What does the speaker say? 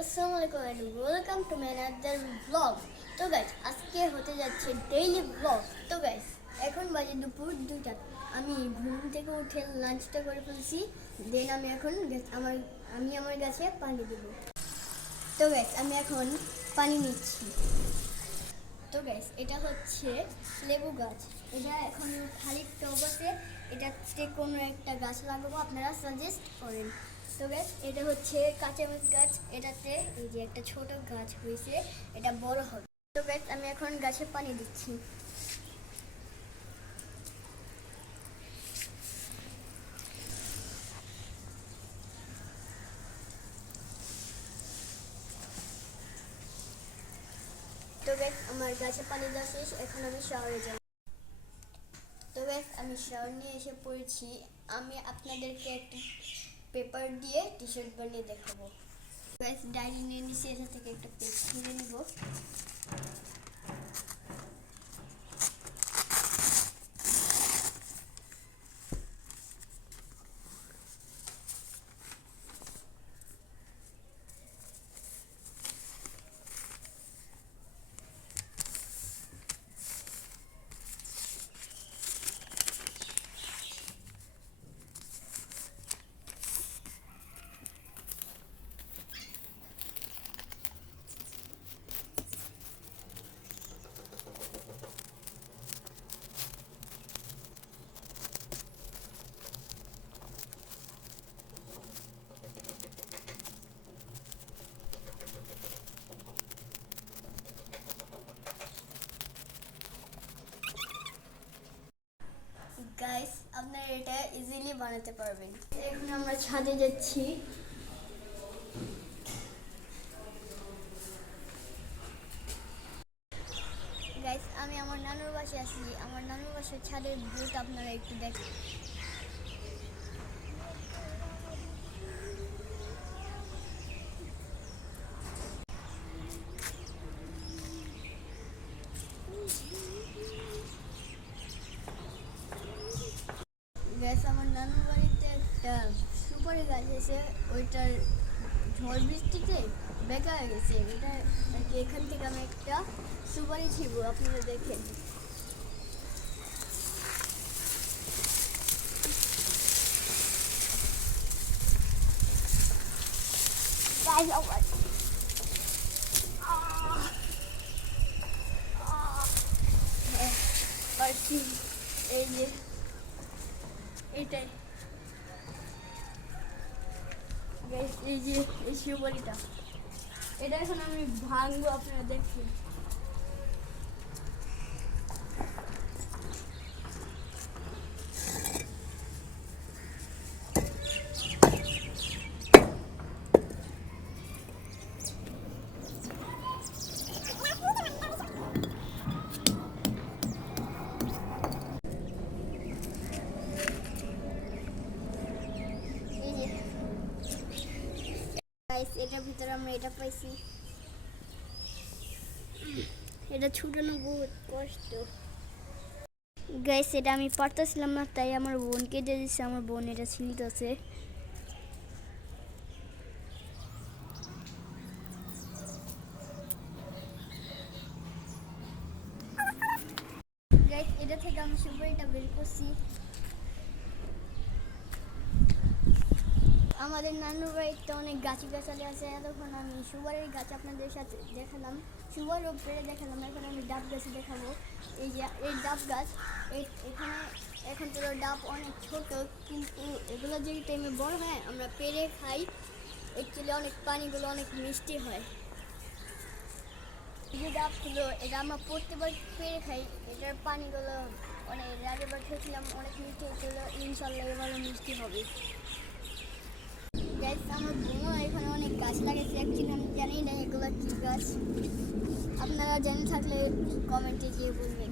আসসালামু আলাইকুম and welcome to my another blog. তো গাইস আজকে হতে যাচ্ছে ডেইলি ব্লগ। তো গাইস এখন বাজে দুপুর 2টা। আমি ঘুম থেকে উঠে লাঞ্চটা করে ফেলছি। দেন আমি এখন আমার গাছে পানি দেব। তো গাইস আমি এখন পানি নিচ্ছি। তো গাইস এটা হচ্ছে লেবু গাছ। এটা এখন খালি টব আছে, এটাতে কোনো একটা গাছ লাগাবো, আপনারা সাজেস্ট করেন। তো গাইস এটা হচ্ছে কাঁচামরিচ গাছ, এটাতে এই যে একটা ছোট গাছ হয়েছে, এটা বড় হবে। তো গাইস আমি এখন গাছে পানি দিচ্ছি। তো গাইস আমার গাছে পানি দেওয়া শেষ, এখন আমি শাওয়ারে যাব। তো গাইস আমি শাওয়ার নিয়ে এসে পড়েছি। আমি আপনাদেরকে একটা পেপার দিয়ে টি শার্ট বানিয়ে দেখাবো। গাইস ডায়েরি নিয়ে নিচ্ছি, এটা থেকে একটা পেজ ছিঁড়ে নিব। গাইস আপনারা এটা ইজিলি বানাতে পারবেন। এখন আমরা ছাদে যাচ্ছি। গাইস আমি আমার নানুর বাসায় আছি। আমার নানুর বাসার ছাদের ভিউটা আপনারা একটু দেখেন। গাইস আমার নানুর বাড়িতে একটা সুপারি গাছ আছে, ওইটার ঝড় বৃষ্টিতে বেঁকা হয়ে গেছে। এটা আর কি, এখান থেকে আমি একটা সুপারি ছিবো, আপনারা দেখেন। Guys, oh my. পারছি, এই যে এটাই গাইস, এই যে এই সুপারিটা, এটা এখন আমি ভাঙবো, আপনারা দেখুন। গাইস এটার ভিতরে আমরা এটা পাইছি। এটা ছুটানো বহুত কষ্ট। গাইস এটা আমি পারতেছিলাম না, তাই আমার বোনকে দিয়ে দিচ্ছে। আমার বোন এটা ছিলতেছে। গাইস এটা থেকে আমি সুপারিটা বের করছি। আমাদের নানুর বাড়িতে অনেক গাছালি আছে। তখন আমি সুপারির গাছ আপনাদের সাথে দেখালাম, সুপার উপরে দেখালাম। এখন আমি ডাব গাছে দেখাবো। এই যে এই ডাব গাছ, এখানে এখন তো ডাব অনেক ছোট, কিন্তু এগুলো যে টাইমে বড় হয় আমরা পেরে খাই। অ্যাকচুয়ালি অনেক পানিগুলো অনেক মিষ্টি হয়। এই যে ডাবগুলো, এটা আমরা প্রত্যেকবার পেরে খাই। এটার পানিগুলো অনেক, আগেবার খেয়েছিলাম অনেক মিষ্টি হয়েছিল। ইনশাল্লাহ এবারও মিষ্টি হবে। গাইস আমার বোনও এখানে অনেক গাছ লাগাইছে। অ্যাকচুয়ালি আমি জানি না এগুলো কী গাছ, আপনারা জেনে থাকলে কমেন্টে গিয়ে বলবেন।